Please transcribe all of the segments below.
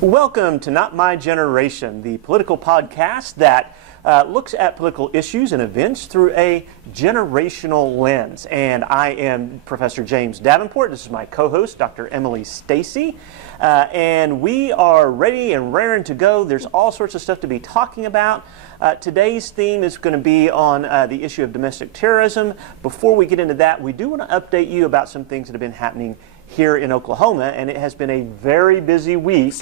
Welcome to Not My Generation, the political podcast that looks at political issues and events through a generational lens. And I am Professor James Davenport. This is my co-host, Dr. Emily Stacey. And we are ready and raring to go. There's all sorts of stuff to be talking about. Today's theme is going to be on the issue of domestic terrorism. Before we get into that, we do want to update you about some things that have been happening here in Oklahoma, and it has been a very busy week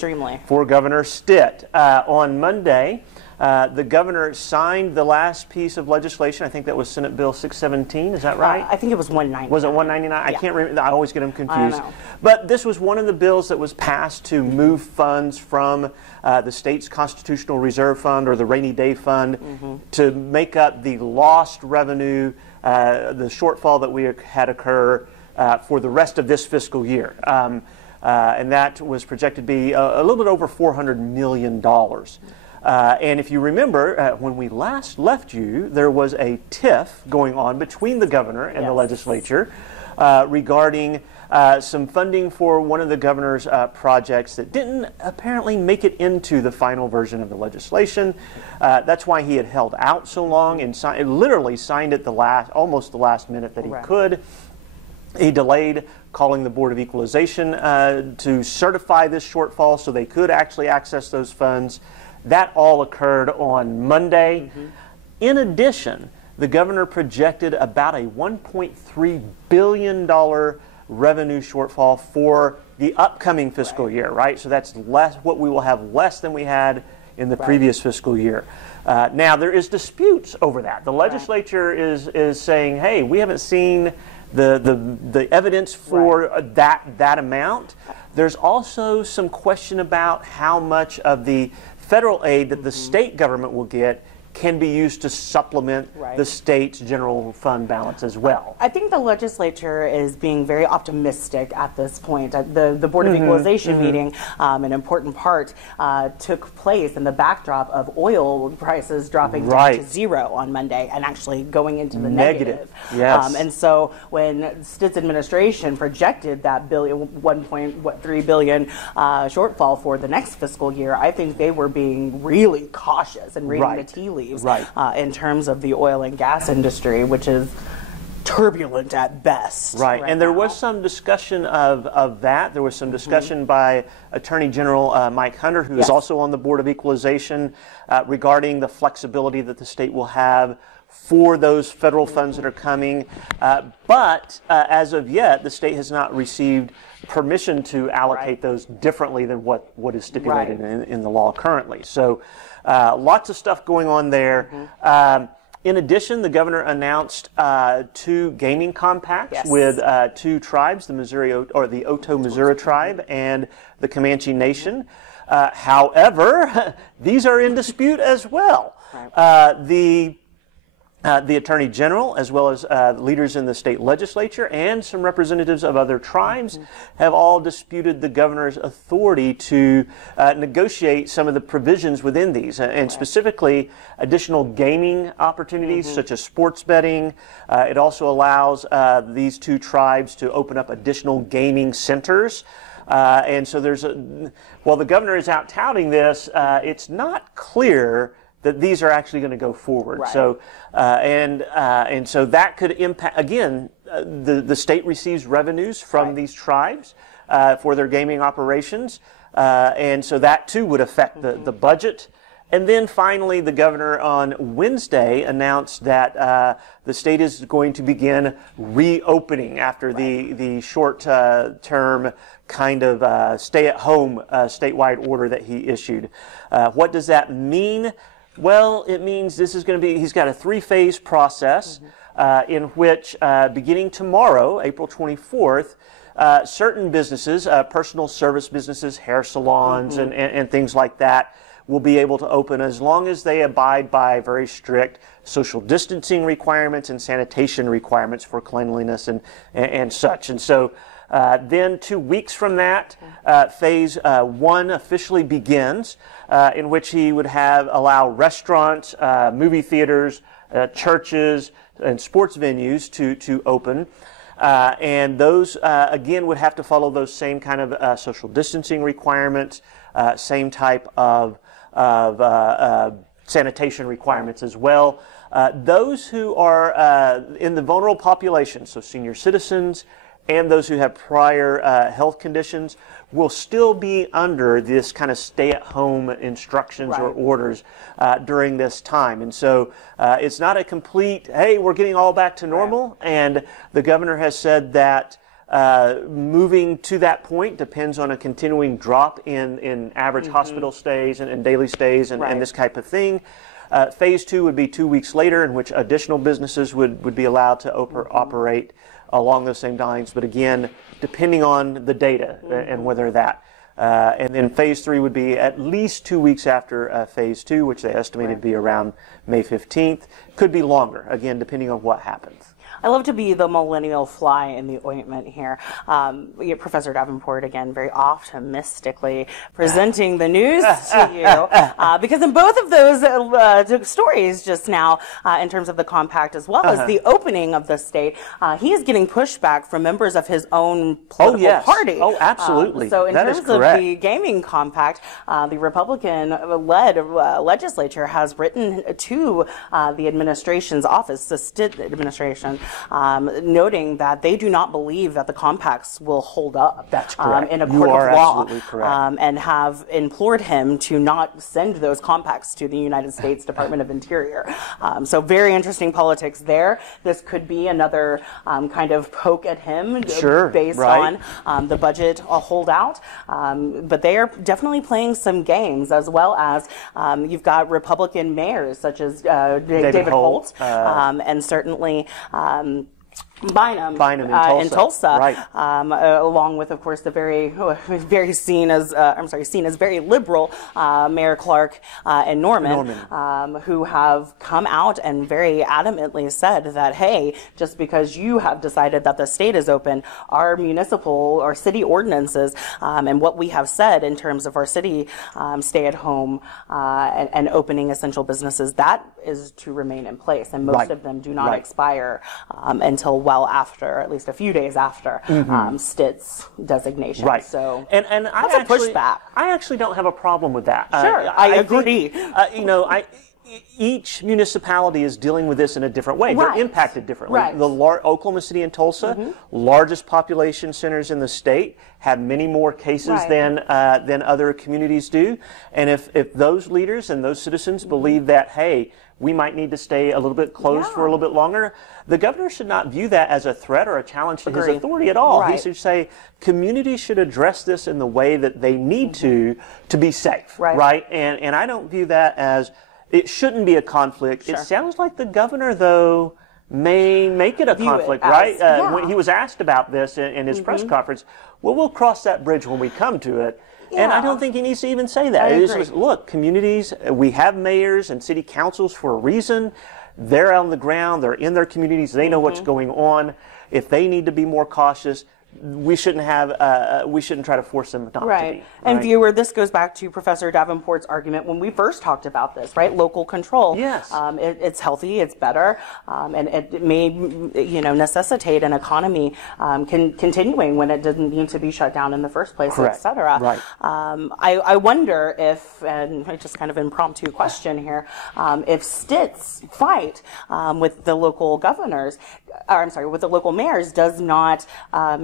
for Governor Stitt. On Monday, the governor signed the last piece of legislation. I think that was Senate Bill 617. Is that right? I think it was 199. Was it 199? Yeah. I can't remember. I always get them confused. I know. But this was one of the bills that was passed to move funds from the state's constitutional reserve fund or the rainy day fund to make up the lost revenue, the shortfall that we had occur for the rest of this fiscal year. And that was projected to be a little bit over $400 million. And if you remember, when we last left you, there was a tiff going on between the governor and the legislature regarding some funding for one of the governor's projects that didn't apparently make it into the final version of the legislation. That's why he had held out so long and literally signed it almost the last minute that he could. He delayed calling the Board of Equalization to certify this shortfall so they could actually access those funds. That all occurred on Monday. In addition, the governor projected about a $1.3 billion revenue shortfall for the upcoming fiscal year, right? So that's what we will have less than we had in the previous fiscal year. Now, there is disputes over that. The legislature is saying, hey, we haven't seen the evidence for that amount. There's also some question about how much of the federal aid that the state government will get can be used to supplement the state's general fund balance as well. I think the legislature is being very optimistic at this point. The Board of Equalization meeting, an important part, took place in the backdrop of oil prices dropping down to zero on Monday and actually going into the negative. Yes. And so when Stitt's administration projected that $1.3 billion shortfall for the next fiscal year, I think they were being really cautious and reading the tea leaves. In terms of the oil and gas industry, which is turbulent at best. And there was some discussion of that. There was some discussion by Attorney General Mike Hunter, who is also on the Board of Equalization, regarding the flexibility that the state will have for those federal funds that are coming. But as of yet, the state has not received permission to allocate those differently than what is stipulated in the law currently. So lots of stuff going on there. In addition, the governor announced 2 gaming compacts with 2 tribes, the Oto Missouri tribe and the Comanche Nation. However, these are in dispute as well. The Attorney General, as well as leaders in the state legislature and some representatives of other tribes, have all disputed the governor's authority to negotiate some of the provisions within these, and specifically additional gaming opportunities such as sports betting. It also allows these 2 tribes to open up additional gaming centers. And so while the governor is out touting this, it's not clear that these are actually going to go forward. So, and so that could impact, again, the state receives revenues from these tribes for their gaming operations, and so that too would affect the budget. And then finally, the governor on Wednesday announced that the state is going to begin reopening after the short-term kind of stay-at-home statewide order that he issued. What does that mean? Well, it means this is going to be, he's got a 3-phase process in which, beginning tomorrow, April 24th, certain businesses, personal service businesses, hair salons, and things like that, will be able to open as long as they abide by very strict social distancing requirements and sanitation requirements for cleanliness and such. And so then 2 weeks from that, phase 1 officially begins, in which he would allow restaurants, movie theaters, churches, and sports venues to open. And those, again, would have to follow those same kind of social distancing requirements, same type of sanitation requirements as well. Those who are in the vulnerable population, so senior citizens and those who have prior health conditions, will still be under this kind of stay-at-home instructions or orders during this time. And so it's not a complete, hey, we're getting all back to normal. And the governor has said that moving to that point depends on a continuing drop in average hospital stays and daily stays and this type of thing. Phase 2 would be 2 weeks later, in which additional businesses would be allowed to operate along those same lines, but again, depending on the data and whether that. And then phase 3 would be at least 2 weeks after phase 2, which they estimated to be around May 15th. Could be longer, again, depending on what happens. I love to be the millennial fly in the ointment here. Professor Davenport, again, very optimistically presenting the news to you. Because in both of those stories just now, in terms of the compact as well as the opening of the state, he is getting pushback from members of his own political party. Oh, absolutely. So in terms of the gaming compact, the Republican-led legislature has written to the administration's office, the Stitt administration, noting that they do not believe that the compacts will hold up. That's correct. In a court of law. Absolutely correct. And have implored him to not send those compacts to the United States Department of Interior. So very interesting politics there. This could be another kind of poke at him based on the budget holdout. But they are definitely playing some games, as well as you've got Republican mayors such as David Holt, and certainly Bynum in Tulsa, along with, of course, the very seen as very liberal Mayor Clark in Norman, who have come out and very adamantly said that, hey, just because you have decided that the state is open, our municipal or city ordinances and what we have said in terms of our city stay at home and opening essential businesses, that is to remain in place, and most of them do not expire until well after, at least a few days after, Stitt's designation. So, and that's a pushback. I actually don't have a problem with that. Sure, I agree. Think, each municipality is dealing with this in a different way. They're impacted differently. The Oklahoma City and Tulsa, largest population centers in the state, have many more cases than other communities do. And if those leaders and those citizens believe that, hey, we might need to stay a little bit closed for a little bit longer, the governor should not view that as a threat or a challenge to his authority at all. He should say communities should address this in the way that they need to be safe. And I don't view that as, it shouldn't be a conflict. It sounds like the governor, though, may make it a conflict, when he was asked about this in his press conference, well, we'll cross that bridge when we come to it. And I don't think he needs to even say that. It's just, look, communities, we have mayors and city councils for a reason. They're on the ground. They're in their communities. They know what's going on. If they need to be more cautious, we shouldn't try to force them not to be. And viewer, this goes back to Professor Davenport's argument when we first talked about this, local control. It's healthy, it's better, and it may, necessitate an economy continuing when it didn't need to be shut down in the first place, etc. I wonder if, and just kind of impromptu question here, if Stitt's fight with the local governors, with the local mayors, does not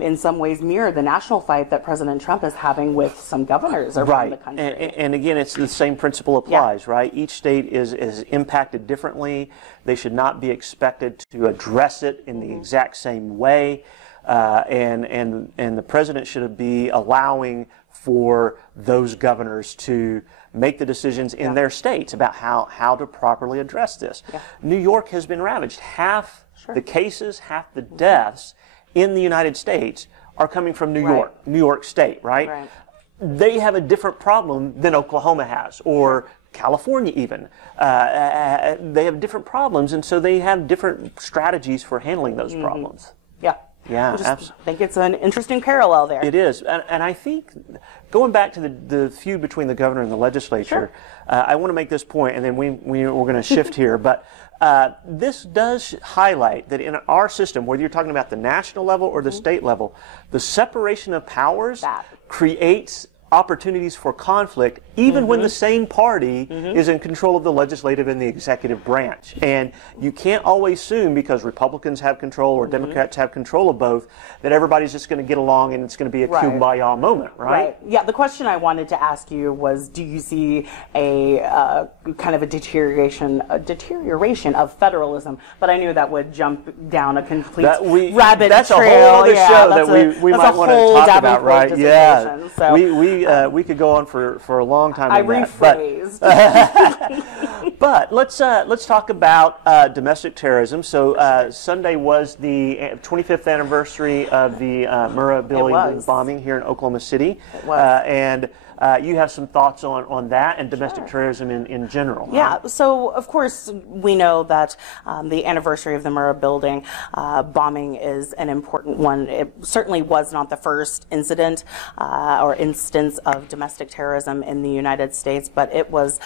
in some ways mirror the national fight that President Trump is having with some governors around the country. And again, it's the same principle applies, Each state is impacted differently. They should not be expected to address it in the exact same way. And the president should be allowing for those governors to make the decisions in their states about how to properly address this. New York has been ravaged. Half the cases, half the deaths in the United States are coming from New York, New York State, They have a different problem than Oklahoma has, or California even. They have different problems, and so they have different strategies for handling those problems. I think it's an interesting parallel there. It is. And I think, going back to the feud between the governor and the legislature, I want to make this point, and then we're going to shift here, but this does highlight that in our system, whether you're talking about the national level or the state level, the separation of powers creates opportunities for conflict, even when the same party is in control of the legislative and the executive branch. And you can't always assume, because Republicans have control or Democrats have control of both, that everybody's just going to get along and it's going to be a kumbaya moment, right? Yeah, the question I wanted to ask you was, do you see a kind of a deterioration of federalism? But I knew that would jump down a complete rabbit that's trail. That's a whole other show that we might want to talk about, right? Yeah. So. We could go on for a long time on that. Rephrased. But let's talk about domestic terrorism. So Sunday was the 25th anniversary of the Murrah building bombing here in Oklahoma City. It was. And you have some thoughts on that and domestic terrorism in general. Yeah, so of course we know that the anniversary of the Murrah building bombing is an important one. It certainly was not the first incident or instance of domestic terrorism in the United States, but it was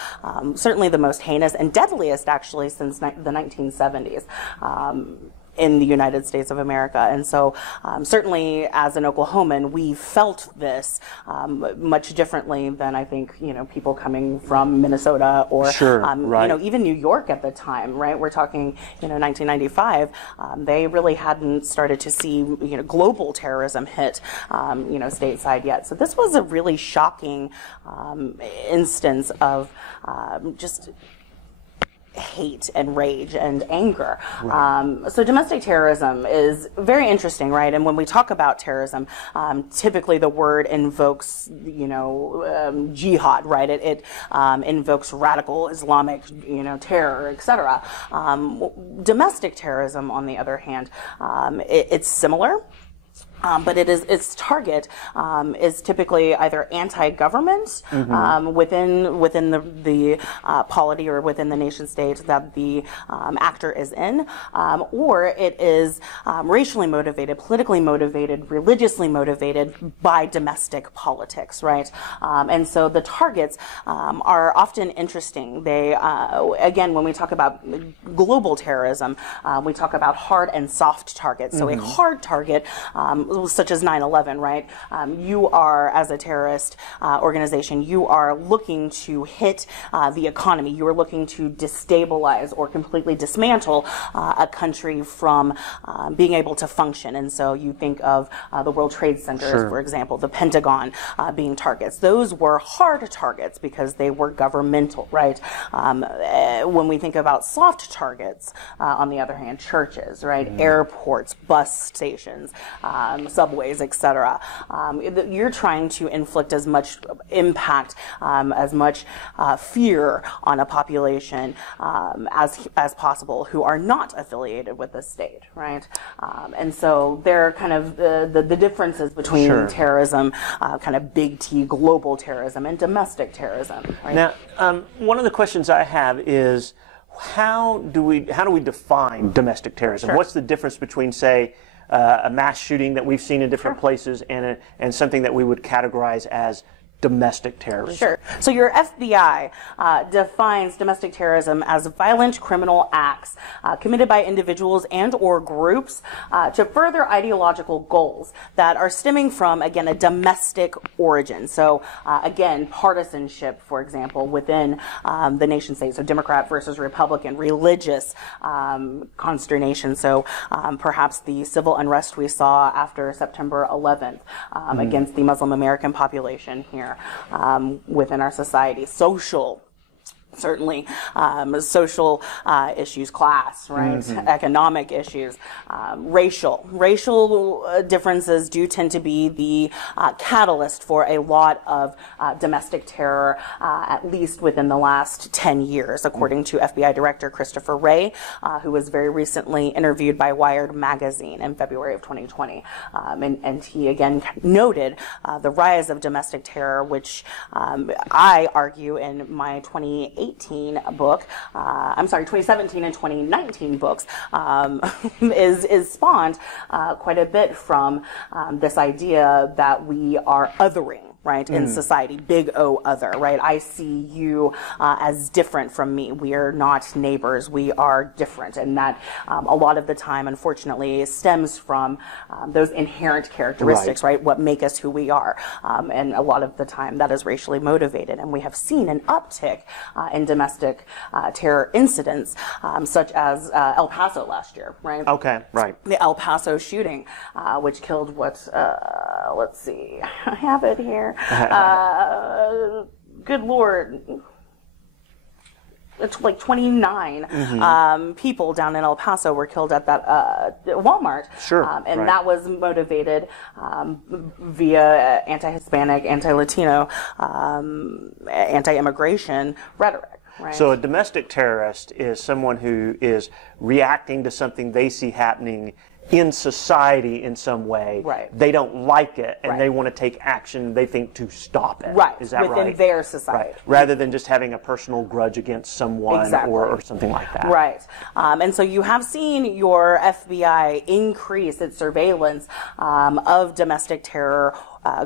certainly the most heinous and deadliest actually since the 1970s. In the United States of America. And so certainly as an Oklahoman, we felt this much differently than I think, people coming from Minnesota or, even New York at the time, right? We're talking, 1995. They really hadn't started to see, global terrorism hit, stateside yet. So this was a really shocking instance of just hate and rage and anger. So domestic terrorism is very interesting, right? And when we talk about terrorism, typically the word invokes, jihad, right? It invokes radical Islamic, terror, etc. Domestic terrorism, on the other hand, it's similar. But its target is typically either anti-government within the polity or within the nation state that the actor is in, or it is racially motivated, politically motivated, religiously motivated by domestic politics, right? And so the targets are often interesting. They again, when we talk about global terrorism, we talk about hard and soft targets. So a hard target, such as 9/11, right? You are, as a terrorist organization, you are looking to hit the economy. You are looking to destabilize or completely dismantle a country from being able to function. And so you think of the World Trade Center, for example, the Pentagon being targets. Those were hard targets because they were governmental, right? When we think about soft targets, on the other hand, churches, right? Airports, bus stations, subways, etc. You're trying to inflict as much impact, as much fear on a population as possible who are not affiliated with the state, right? And so there are kind of the differences between terrorism, kind of big T global terrorism, and domestic terrorism. Right? Now, one of the questions I have is, how do we define domestic terrorism? What's the difference between, say, a mass shooting that we've seen in different places and something that we would categorize as domestic terrorism? Sure. So your FBI defines domestic terrorism as violent criminal acts committed by individuals and or groups to further ideological goals that are stemming from, again, a domestic origin. So again, partisanship, for example, within the nation state. So Democrat versus Republican, religious consternation. So perhaps the civil unrest we saw after September 11th against the Muslim American population here. Within our society, social, certainly social issues, class, right, economic issues, racial differences do tend to be the catalyst for a lot of domestic terror, at least within the last 10 years, according to FBI Director Christopher Wray, who was very recently interviewed by Wired magazine in February of 2020. And he again noted the rise of domestic terror, which I argue in my 2018 book, 2017 and 2019 books, is spawned quite a bit from this idea that we are othering right, in society, big O other, right? I see you as different from me. We are not neighbors. We are different. And that a lot of the time, unfortunately, stems from those inherent characteristics, right, what make us who we are. And a lot of the time that is racially motivated. And we have seen an uptick in domestic terror incidents, such as El Paso last year, right? Okay, right. The El Paso shooting, which killed let's see, I have it here. Good Lord. It's like 29 people down in El Paso were killed at that Walmart. Sure. And that was motivated via anti-Hispanic, anti-Latino, anti-immigration rhetoric. Right. So a domestic terrorist is someone who is reacting to something they see happening in society in some way. Right. They don't like it, and right. they want to take action, they think, to stop it. Right. Is that within right? their society. Right. Rather than just having a personal grudge against someone exactly. or something like that. Right. And so you have seen your FBI increase its surveillance of domestic terror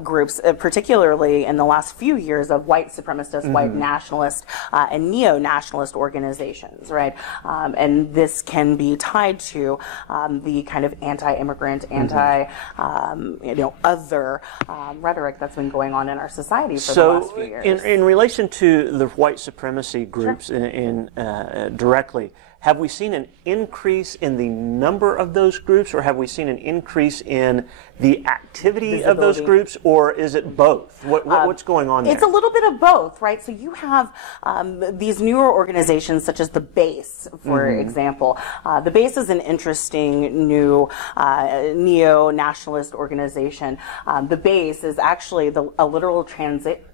groups, particularly in the last few years, of white supremacist, white nationalist, and neo-nationalist organizations, right? And this can be tied to the kind of anti-immigrant, other rhetoric that's been going on in our society for the last few years. In relation to the white supremacy groups, sure. Directly, have we seen an increase in the number of those groups, or have we seen an increase in the activity of those groups, or is it both? What's going on there? It's a little bit of both, right? So you have these newer organizations such as the Base, for example. The Base is an interesting new neo-nationalist organization. The Base is actually a literal translation,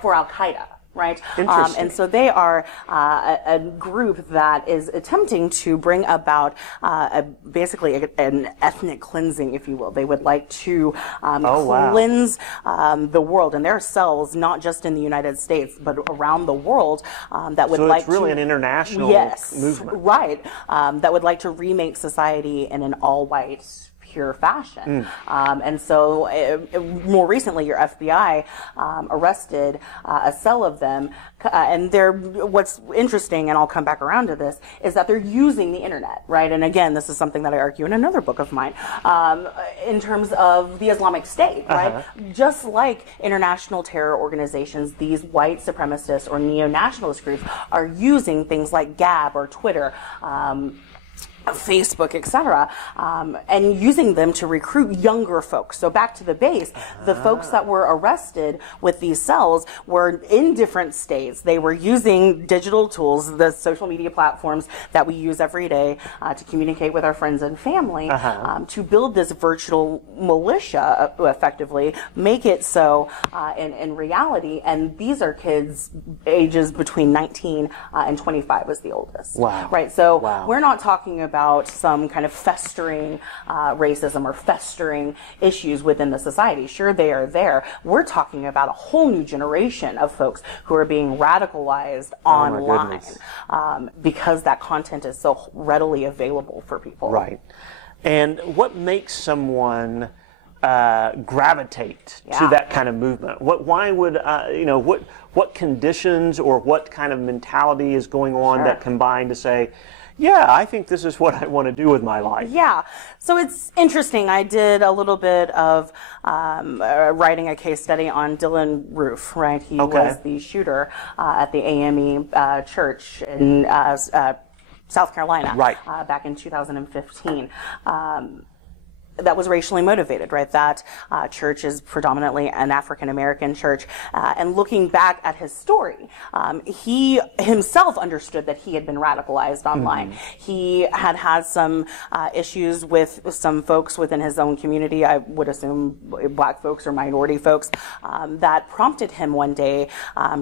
for Al-Qaeda. Right, and so they are a group that is attempting to bring about basically an ethnic cleansing, if you will. They would like to cleanse the world and their cells, not just in the United States, but around the world. That would it's really an international movement, right? That would like to remake society in an all-white, pure fashion. And so more recently, your FBI arrested a cell of them, and what's interesting, and I'll come back around to this, is that they're using the internet, right? And again, this is something that I argue in another book of mine, in terms of the Islamic State, right? Just like international terror organizations, these white supremacist or neo-nationalist groups are using things like Gab or Twitter, Facebook, etc., and using them to recruit younger folks. So back to the Base, the folks that were arrested with these cells were in different states. They were using digital tools, the social media platforms that we use every day to communicate with our friends and family, to build this virtual militia, effectively, make it so in reality. And these are kids ages between 19 and 25 was the oldest. Wow. Right. So we're not talking about some kind of festering racism or festering issues within the society. Sure, they are there. We're talking about a whole new generation of folks who are being radicalized online because that content is so readily available for people. Right. And what makes someone gravitate to that kind of movement? Why would what conditions or what kind of mentality is going on that combine to say, yeah, I think this is what I want to do with my life? Yeah. So it's interesting. I did a little bit of writing a case study on Dylan Roof, right? He was the shooter at the AME church in South Carolina back in 2015. That was racially motivated, right? That church is predominantly an African-American church. And looking back at his story, he himself understood that he had been radicalized online. He had some issues with some folks within his own community, I would assume black folks or minority folks, that prompted him one day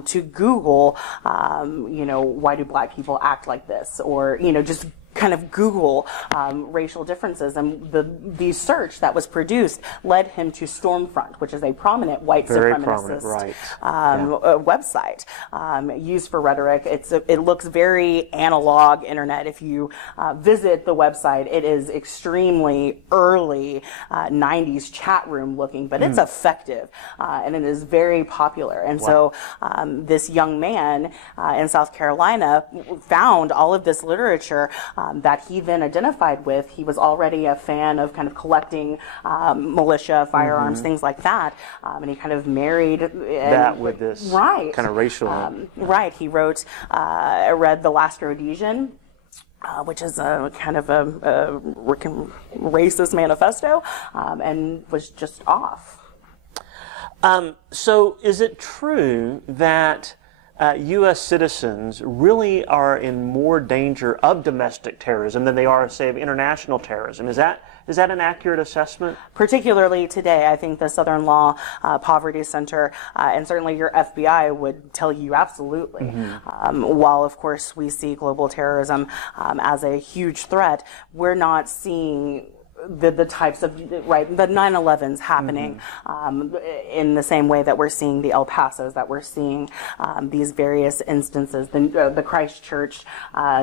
to Google, why do black people act like this? Or, just kind of Google racial differences, and the search that was produced led him to Stormfront, which is a prominent white supremacist website used for rhetoric. It looks very analog internet. If you visit the website, it is extremely early 90s chat room looking, but it's effective, and it is very popular. And so this young man in South Carolina found all of this literature that he then identified with. He was already a fan of kind of collecting militia, firearms, things like that, and he kind of married that with this kind of racial. He wrote, read The Last Rhodesian, which is a kind of a racist manifesto, and was just off. So is it true that U.S. citizens really are in more danger of domestic terrorism than they are, say, of international terrorism? Is that an accurate assessment? Particularly today, I think the Southern Law Poverty Center and certainly your FBI would tell you absolutely. While, of course, we see global terrorism as a huge threat, we're not seeing the types of, the 9/11s happening in the same way that we're seeing the El Pasos, that we're seeing these various instances, the Christchurch,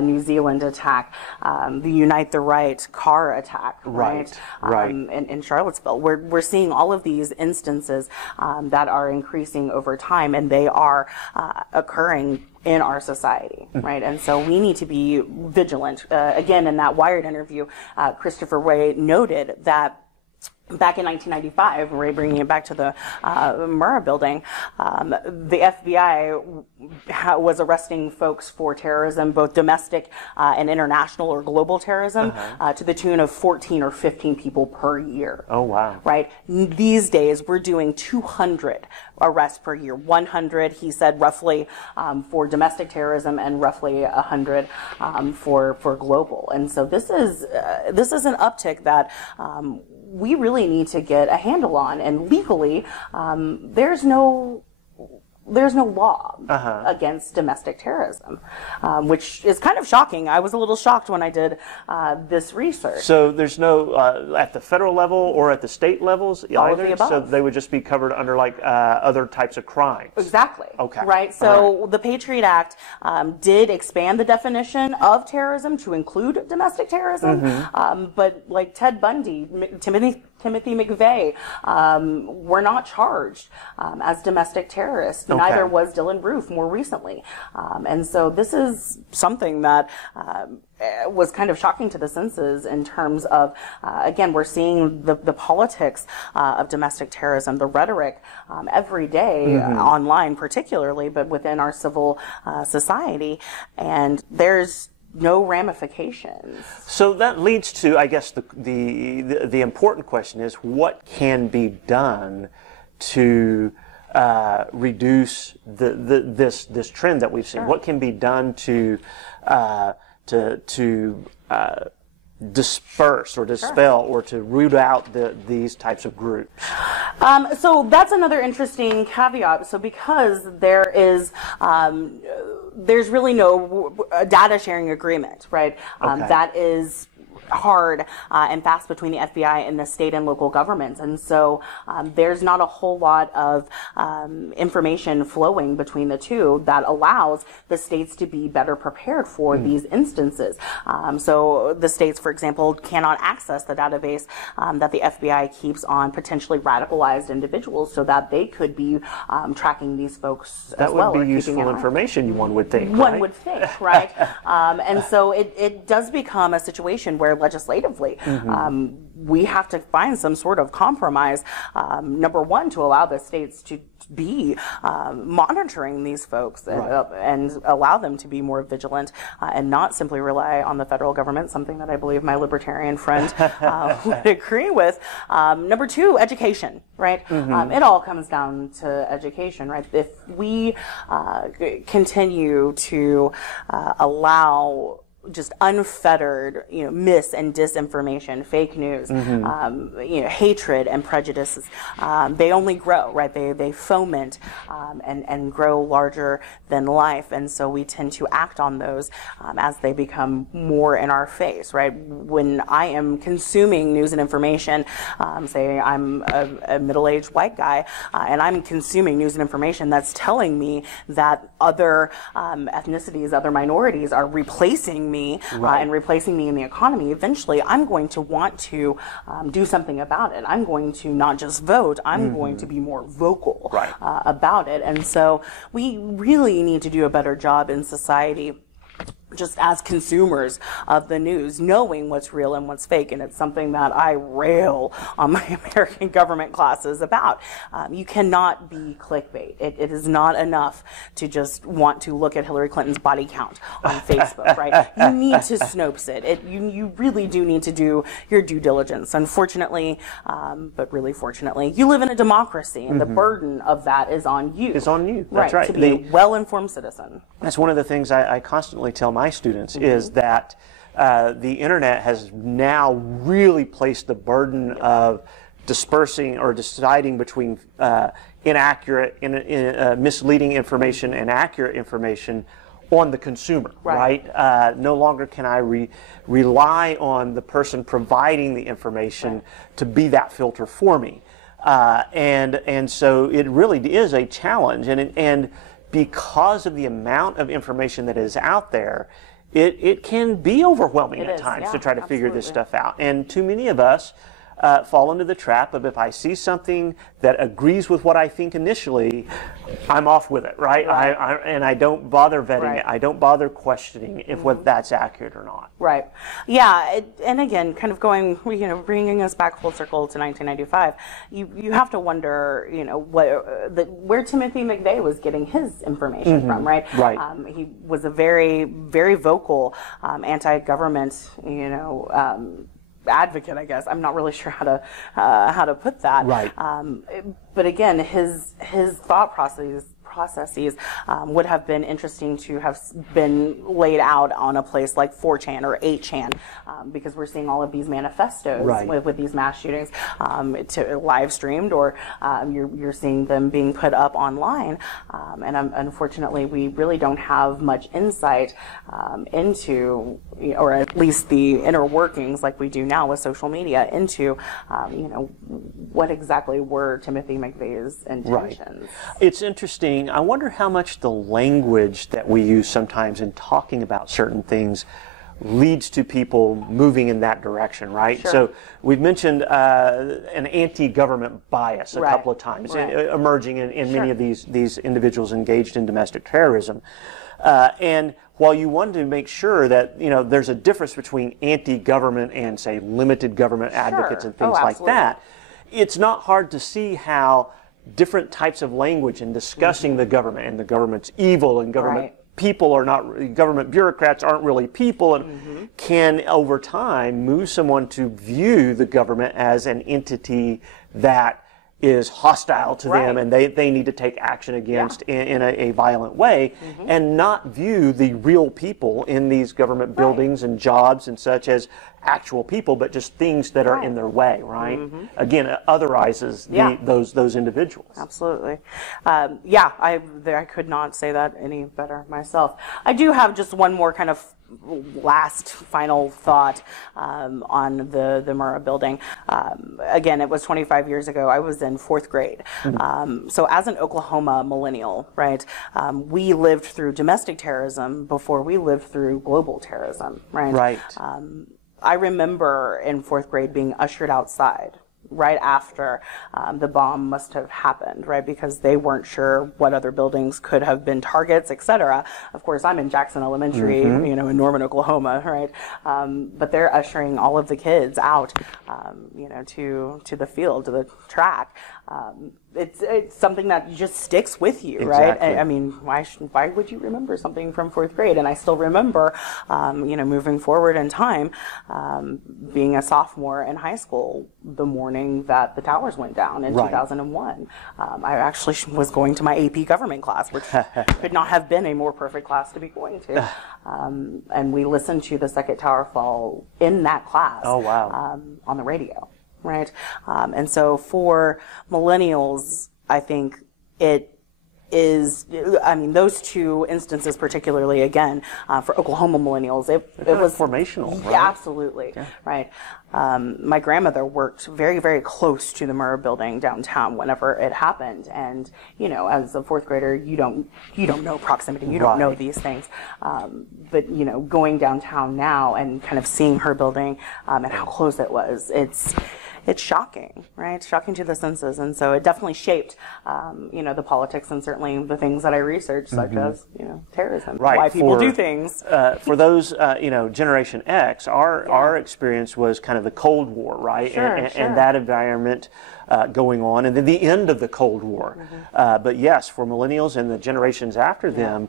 New Zealand attack, the Unite the Right car attack, in Charlottesville. We're seeing all of these instances that are increasing over time, and they are occurring in our society, right? And so we need to be vigilant. Again, in that Wired interview, Christopher Wray noted that back in 1995, we're bringing it back to the Murrah building, the FBI was arresting folks for terrorism, both domestic and international or global terrorism, to the tune of 14 or 15 people per year. Oh, wow. Right? These days, we're doing 200 arrests per year. 100, he said, roughly for domestic terrorism, and roughly 100 for global. And so this is an uptick that we really need to get a handle on. And legally, there's no law against domestic terrorism, which is kind of shocking. I was a little shocked when I did this research. So there's no, at the federal level or at the state levels either? So they would just be covered under like other types of crimes? Exactly. Okay. Right. So the Patriot Act did expand the definition of terrorism to include domestic terrorism, but like Ted Bundy, Timothy McVeigh were not charged as domestic terrorists. Neither was Dylan Roof more recently. And so this is something that was kind of shocking to the senses in terms of, again, we're seeing the politics of domestic terrorism, the rhetoric every day, online particularly, but within our civil society. And there's no ramifications. So that leads to, I guess, the important question is, what can be done to reduce this trend that we've seen? What can be done to disperse or dispel or to root out these types of groups? So that's another interesting caveat. So because there's really no data sharing agreement, right? That is hard and fast between the FBI and the state and local governments. And so there's not a whole lot of information flowing between the two that allows the states to be better prepared for these instances. So the states, for example, cannot access the database that the FBI keeps on potentially radicalized individuals so that they could be tracking these folks as well. That would be useful information, one would think, right? One would think, right? And so it does become a situation where legislatively we have to find some sort of compromise, number one, to allow the states to be monitoring these folks and allow them to be more vigilant and not simply rely on the federal government, something that I believe my libertarian friend would agree with. Number two, education, right? It all comes down to education, right? If we continue to allow just unfettered, mis and disinformation, fake news, hatred and prejudices. They only grow, right? They foment and grow larger than life, and so we tend to act on those as they become more in our face, right? When I am consuming news and information, say I'm a middle-aged white guy, and I'm consuming news and information that's telling me that other ethnicities, other minorities are replacing me and replacing me in the economy, eventually I'm going to want to do something about it. I'm going to not just vote, I'm going to be more vocal about it. And so we really need to do a better job in society, just as consumers of the news, knowing what's real and what's fake. And it's something that I rail on my American government classes about. You cannot be clickbait. It is not enough to just want to look at Hillary Clinton's body count on Facebook, right? You need to Snopes it. You really do need to do your due diligence. Unfortunately, but really fortunately, you live in a democracy, and the burden of that is on you. It's on you. That's right. To be a well-informed citizen. That's one of the things I constantly tell my students is that the internet has now really placed the burden of dispersing or deciding between inaccurate, misleading information and accurate information on the consumer, right? No longer can I rely on the person providing the information to be that filter for me, and so it really is a challenge, and because of the amount of information that is out there, it can be overwhelming at times to try to figure this stuff out. And too many of us fall into the trap of, if I see something that agrees with what I think initially, I'm off with it, right? And I don't bother vetting it. I don't bother questioning if whether that's accurate or not. Right. Yeah. And again, kind of going, bringing us back full circle to 1995, you have to wonder, where Timothy McVeigh was getting his information from, right? He was a very, very vocal anti-government, advocate, I guess. I'm not really sure how to put that. But again, his thought processes would have been interesting to have been laid out on a place like 4chan or 8chan, because we're seeing all of these manifestos with these mass shootings to live streamed, or you're seeing them being put up online, and unfortunately we really don't have much insight into, or at least the inner workings like we do now with social media, into what exactly were Timothy McVeigh's intentions. It's interesting. I wonder how much the language that we use sometimes in talking about certain things leads to people moving in that direction, right? So we've mentioned an anti-government bias a couple of times emerging in many of these individuals engaged in domestic terrorism. And while you want to make sure that there's a difference between anti-government and, say, limited government advocates and things like that, it's not hard to see how different types of language in discussing the government and the government's evil and government people are not, government bureaucrats aren't really people, and can over time move someone to view the government as an entity that is hostile to them and they need to take action against in a violent way, and not view the real people in these government buildings and jobs and such as actual people, but just things that are in their way, Again, it otherizes those individuals. Absolutely. I could not say that any better myself. I do have just one more kind of last final thought on the Murrah building. Again, it was 25 years ago. I was in 4th grade. So as an Oklahoma millennial, we lived through domestic terrorism before we lived through global terrorism, I remember in 4th grade being ushered outside right after the bomb must have happened, because they weren't sure what other buildings could have been targets, etc. Of course, I'm in Jackson Elementary, in Norman, Oklahoma, but they're ushering all of the kids out, to the field, to the track. It's something that just sticks with you, right? I mean, why would you remember something from 4th grade? And I still remember, moving forward in time, being a sophomore in high school, the morning morning that the towers went down in Right. 2001. I actually was going to my AP government class, which could not have been a more perfect class to be going to. And we listened to the second tower fall in that class. Oh, wow. On the radio, right? And so for millennials, I think it is, I mean, those two instances particularly, again, for Oklahoma millennials, it was formational, right? Yeah, absolutely, Yeah. right. My grandmother worked very, very close to the Murrah building downtown whenever it happened, and you know, as a fourth grader, you don't know proximity, you don't know Right. these things, but you know, going downtown now and kind of seeing her building and how close it was, it's shocking, right? It's shocking to the senses, and so it definitely shaped, you know, the politics and certainly the things that I researched, such as, you know, terrorism, Right. why people For- do things. For those, you know, Generation X, our experience was kind of the Cold War, right? Sure, And that environment going on, and then the end of the Cold War. But yes, for millennials and the generations after them,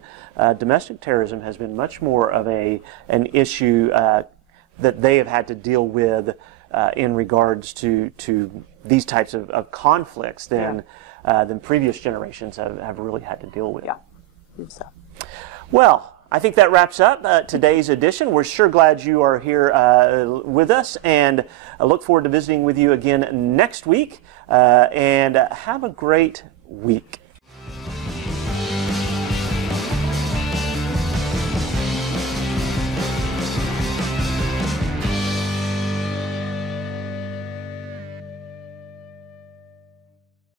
domestic terrorism has been much more of an issue that they have had to deal with in regards to these types of conflicts than previous generations have really had to deal with. Yeah. So. Well, I think that wraps up today's edition. We're sure glad you are here with us, and I look forward to visiting with you again next week. And have a great week.